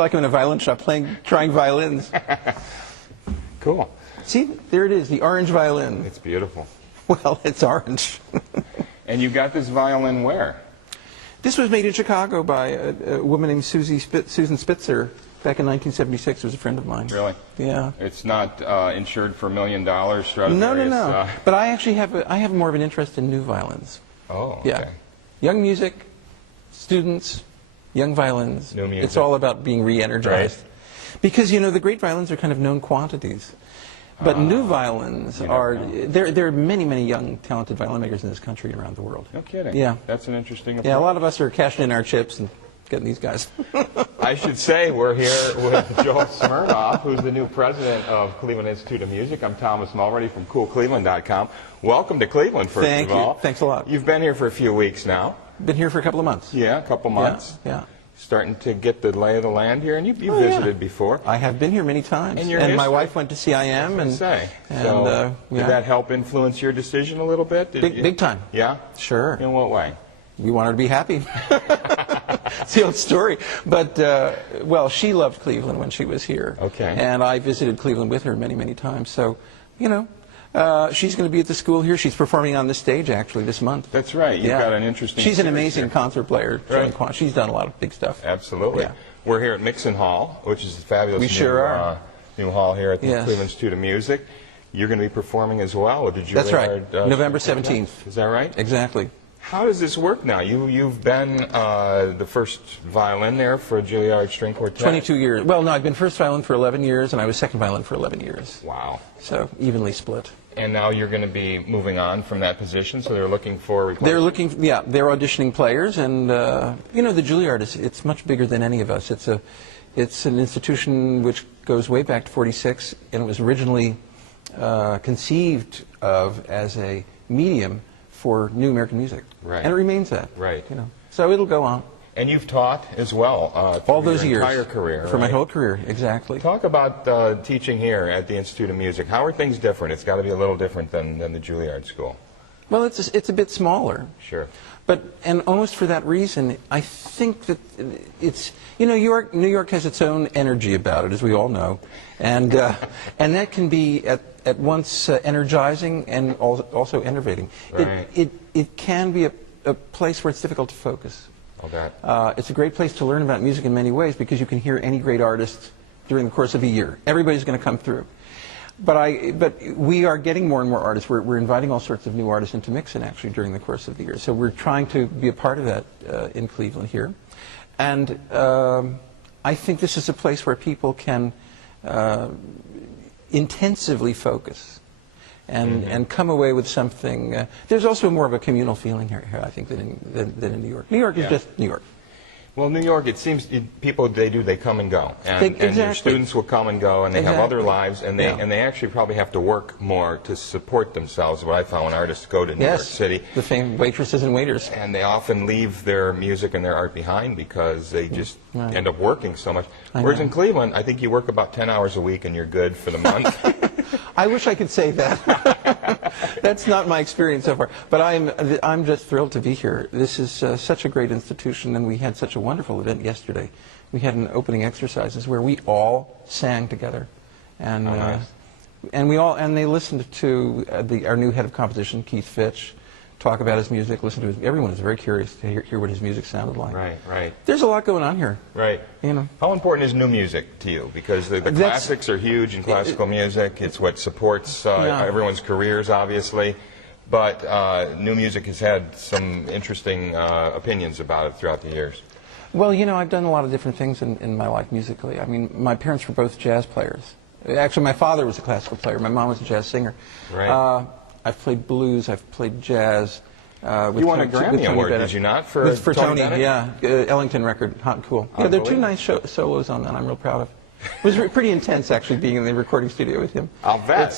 feel like I'm in a violin shop trying violins. Cool. See, there it is, the orange violin. It's beautiful. Well, it's orange. And you got this violin where? This was made in Chicago by a woman named Susan Spitzer back in 1976. It was a friend of mine. Really? Yeah. It's not insured for $1 million Stradivarius? No. But I actually have more of an interest in new violins. Oh, okay. Yeah. Young music, students, young violins. New music. It's all about being re-energized. Right. Because, you know, the great violins are kind of known quantities. But new violins there are many, many young, talented violin makers in this country and around the world. No kidding. Yeah. That's an interesting approach. Yeah, a lot of us are cashing in our chips and getting these guys. I should say we're here with Joel Smirnoff, who's the new president of Cleveland Institute of Music. I'm Thomas Mulready from CoolCleveland.com. Welcome to Cleveland, first of all. Thank you. Thanks a lot. You've been here for a few weeks now. Been here for a couple of months. Yeah, a couple months. Yeah. Starting to get the lay of the land here, and you visited before. I have been here many times, and my wife went to CIM, did that help influence your decision a little bit? Big time. Yeah? Sure. In what way? We want her to be happy. It's the old story. But, well, she loved Cleveland when she was here. Okay. And I visited Cleveland with her many, many times. So, you know, she's going to be at the school here. She's performing on this stage, actually, this month. That's right. You've got an interesting She's an amazing concert player. Right. She's done a lot of big stuff. Absolutely. Yeah. We're here at Mixon Hall, which is a fabulous new hall here at the Cleveland Institute of Music. You're going to be performing as well with the Juilliard. That's right. November 17th. Is that right? Exactly. How does this work now? You've been the first violin there for Juilliard String Quartet. 22 years. Well, no, I've been first violin for 11 years, and I was second violin for 11 years. Wow. So evenly split. And now you're going to be moving on from that position, so they're looking for replacements? They're auditioning players, and you know, the Juilliard it's much bigger than any of us. It's an institution which goes way back to '46, and it was originally conceived of as a medium for new American music, right. And it remains that. Right. You know, so it'll go on. And you've taught as well all those your years, entire career. For my whole career, exactly. Talk about teaching here at the Institute of Music. How are things different? It's got to be a little different than the Juilliard School. Well, it's a bit smaller. Sure. And almost for that reason, I think that it's, you know, New York has its own energy about it, as we all know, and that can be at once energizing and also enervating. Right. It can be a place where it's difficult to focus. Okay. It's a great place to learn about music in many ways because you can hear any great artist during the course of a year. Everybody's going to come through. But we are getting more and more artists. We're inviting all sorts of new artists into Mixon actually during the course of the year. So we're trying to be a part of that in Cleveland here. And I think this is a place where people can intensively focus and come away with something. There's also more of a communal feeling here I think, than in New York. New York is just New York. Well, New York, it seems people they come and go, and your students will come and go, and they have other lives, and they actually probably have to work more to support themselves. What I found when artists go to New York City, the famed waitresses and waiters, and they often leave their music and their art behind because they just end up working so much. Whereas in Cleveland, I think you work about 10 hours a week and you're good for the month. I wish I could say that. That's not my experience so far. But I'm just thrilled to be here. This is such a great institution, and we had such a wonderful event yesterday. We had an opening exercises where we all sang together, and and they listened to our new head of composition, Keith Fitch, talk about his music. Listen to his. Everyone is very curious to hear what his music sounded like. Right, right. There's a lot going on here. Right. You know. How important is new music to you? Because the classics are huge in classical music. It's what supports everyone's careers, obviously. But new music has had some interesting opinions about it throughout the years. Well, you know, I've done a lot of different things in my life musically. I mean, my parents were both jazz players. Actually, my father was a classical player. My mom was a jazz singer. Right. I've played blues. I've played jazz. You won a Grammy Award, did you not? For Tony, yeah. Ellington record, Hot and Cool. Yeah, there are two nice solos on that I'm real proud of. It was pretty intense, actually, being in the recording studio with him. I'll bet.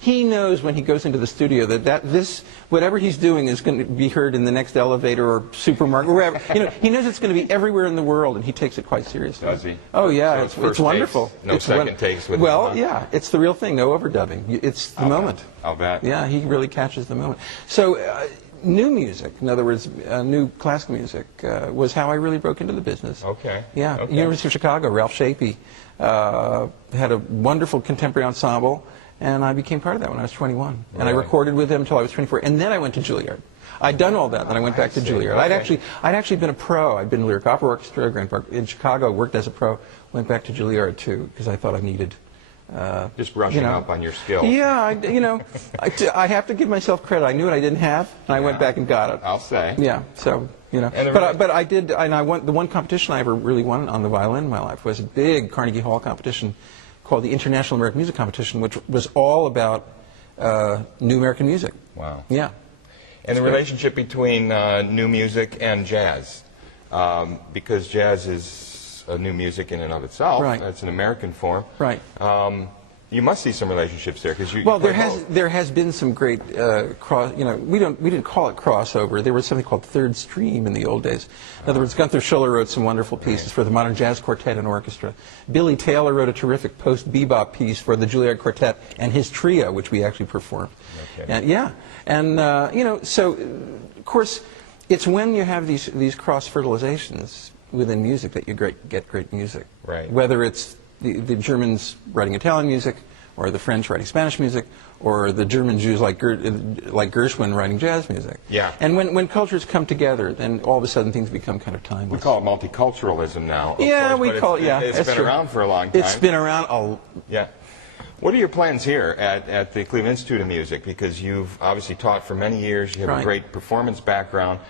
He knows when he goes into the studio that whatever he's doing is going to be heard in the next elevator or supermarket, wherever. You know, he knows it's going to be everywhere in the world, and he takes it quite seriously. Does he? Oh, yeah, so it's wonderful. Takes, no second takes with Well, him, yeah, it's the real thing, no overdubbing. It's the moment. I'll bet. Yeah, he really catches the moment. So new music, in other words, new classical music, was how I really broke into the business. Okay. Yeah. Okay. University of Chicago, Ralph Shapey had a wonderful contemporary ensemble, and I became part of that when I was 21. Right. And I recorded with them until I was 24, and then I went to Juilliard. I'd done all that, then I went back to Juilliard. Okay. I'd actually been a pro. I'd been in Lyric Opera Orchestra, Grand Park in Chicago, worked as a pro, went back to Juilliard too, because I thought I needed... just brushing up on your skills. Yeah, I have to give myself credit. I knew what I didn't have, and I went back and got it. I'll say. Yeah, so, but I did, and I won, the one competition I ever really won on the violin in my life was a big Carnegie Hall competition called the International American Music Competition, which was all about new American music. Wow. Yeah. And the relationship between new music and jazz, because jazz is new music in and of itself. Right. It's an American form. Right. You must see some relationships there, because well, there has been some great cross. We didn't call it crossover. There was something called third stream in the old days. In other words, Gunther Schuller wrote some wonderful pieces for the Modern Jazz Quartet and Orchestra. Billy Taylor wrote a terrific post-bebop piece for the Julliard Quartet and his trio, which we actually performed. Okay. And, yeah, and so of course, it's when you have these cross-fertilizations within music that you get great music. Right. Whether it's the Germans writing Italian music, or the French writing Spanish music, or the German Jews like Gershwin writing jazz music. Yeah. And when cultures come together, then all of a sudden things become kind of timeless. We call it multiculturalism now. Yeah, course, we call it. Yeah, it's been around for a long time. It's been around. Yeah. What are your plans here at the Cleveland Institute of Music? Because you've obviously taught for many years. You have a great performance background.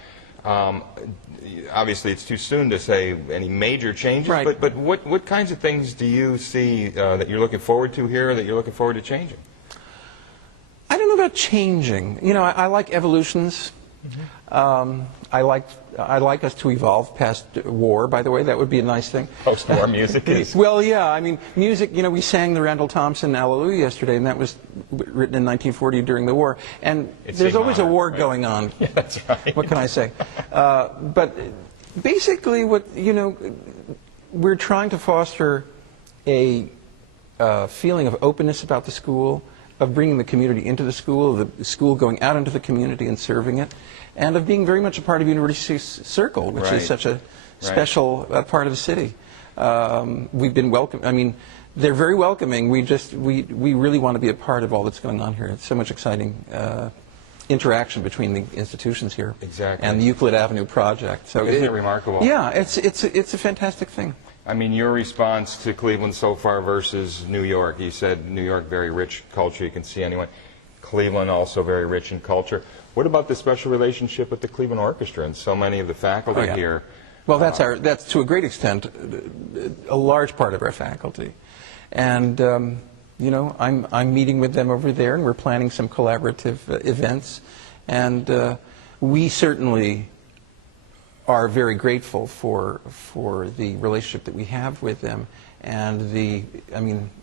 Obviously, it's too soon to say any major changes, but what kinds of things do you see that you're looking forward to here, that you're looking forward to changing? I don't know about changing. I like evolutions. I like us to evolve past war, by the way. That would be a nice thing. Post-war music is... Well, yeah. I mean, music, we sang the Randall Thompson Hallelujah yesterday, and that was written in 1940 during the war. And there's always a war going on. Yeah, that's right. What can I say? But basically, we're trying to foster a feeling of openness about the school, of bringing the community into the school, the school going out into the community and serving it, and of being very much a part of University Circle, which is such a special part of the city. We've been welcome. I mean, they're very welcoming. We really want to be a part of all that's going on here. It's so much exciting interaction between the institutions here. Exactly. And the Euclid Avenue project. So isn't it remarkable? Yeah, it's a fantastic thing. I mean, your response to Cleveland so far versus New York. You said New York, very rich culture. You can see anyone. Cleveland, also very rich in culture. What about the special relationship with the Cleveland Orchestra and so many of the faculty here? Well, that's to a great extent a large part of our faculty. And, I'm meeting with them over there, and we're planning some collaborative events. And we certainly are very grateful for the relationship that we have with them. And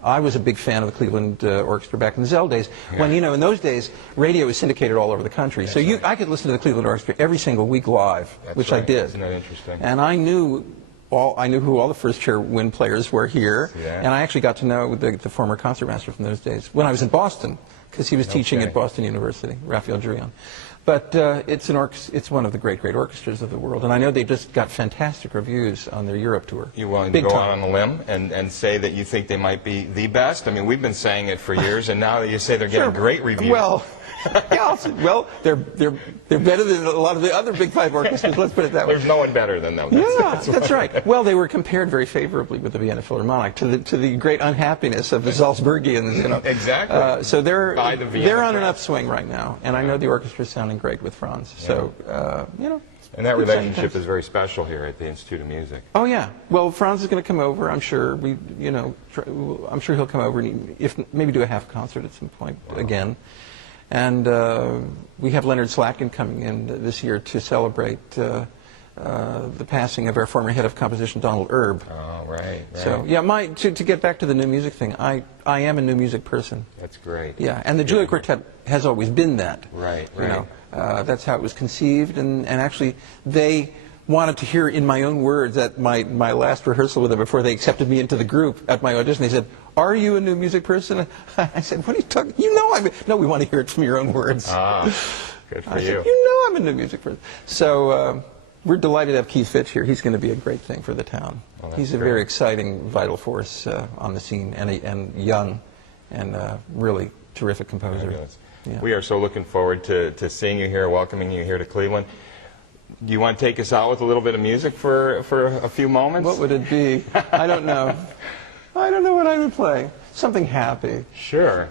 I was a big fan of the Cleveland Orchestra back in the Zell days, when, in those days, radio was syndicated all over the country. So I could listen to the Cleveland Orchestra every single week live, which I did. Isn't that interesting? And I knew who all the first chair wind players were here, and I actually got to know the former concertmaster from those days when I was in Boston, because he was teaching at Boston University, Raphael Julliard. But it's one of the great orchestras of the world, and I know they just got fantastic reviews on their Europe tour. You willing to go out on a limb and say that you think they might be the best? I mean, we've been saying it for years, and now you say they're getting great reviews. Well, they're better than a lot of the other Big Five orchestras. Let's put it that way. There's no one better than them. That's right. Well, they were compared very favorably with the Vienna Philharmonic, to the great unhappiness of the Salzburgians. Exactly. So they're on an upswing right now, and I know the orchestra's sounding great with Franz. So And that relationship is very special here at the Institute of Music. Oh yeah. Well, Franz is going to come over. I'm sure I'm sure he'll come over and maybe do a half concert at some point again. And we have Leonard Slatkin coming in this year to celebrate the passing of our former head of composition, Donald Erb. Oh, right. So, yeah, to get back to the new music thing, I am a new music person. That's great. Yeah, and the Juilliard Quartet has always been that. Right. That's how it was conceived, and actually they wanted to hear in my own words at my last rehearsal with them before they accepted me into the group at my audition. They said, "Are you a new music person?" I said, "What are you talking? No, we want to hear it from your own words." Good for I you. said, you know I'm into music. So we're delighted to have Keith Fitch here. He's going to be a great thing for the town. Well, he's a great. very exciting, vital force on the scene, and young, and really terrific composer. Yeah. We are so looking forward to seeing you here, welcoming you here to Cleveland. Do you want to take us out with a little bit of music for a few moments? What would it be? I don't know. I don't know what I would play. Something happy. Sure.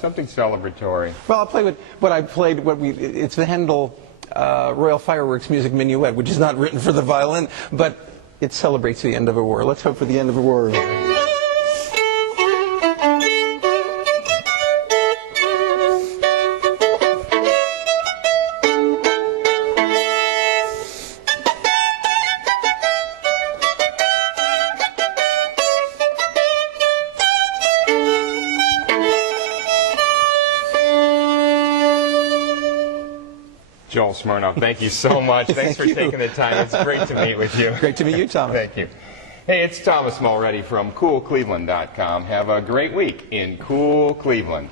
Something celebratory. Well, I'll play what I played. It's the Handel Royal Fireworks Music Minuet, which is not written for the violin, but it celebrates the end of a war. Let's hope for the end of a war. Joel Smirnoff, thank you so much. Thanks for taking the time. It's great to meet with you. Great to meet you, Thomas. Thank you. Hey, it's Thomas Mulready from CoolCleveland.com. Have a great week in Cool Cleveland.